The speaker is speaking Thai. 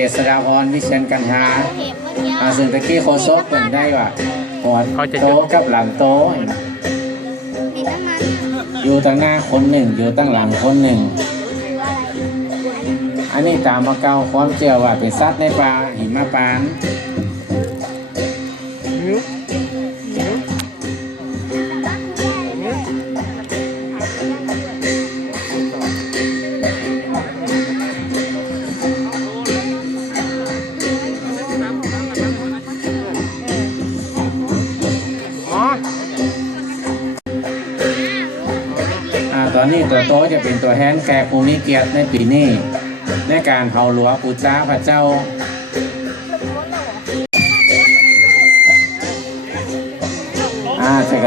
เจษฎาพรวิเชียนกันหาเห็นเมื่อกี้อาซึ่งตะกี้โคซกเปิดได้ว่าหัวโตะกับหลังโตะเห็นไหมดินน้ำมันอยู่ตั้งหน้าคนหนึ่ง อยู่ตั้งหลังคนหนึ่งคืออะไรอันนี้ตามมาเกาความเจียวว่าเป็นสัตว์ในป่าหิมะปาน อ่าตอนนี้ตัวโตจะเป็นตัวแทนแก่ภูมิเกียรติในปีนี้ ในการเผาหลวงปู่จ้าพระเจ้าอ่าใช่กัน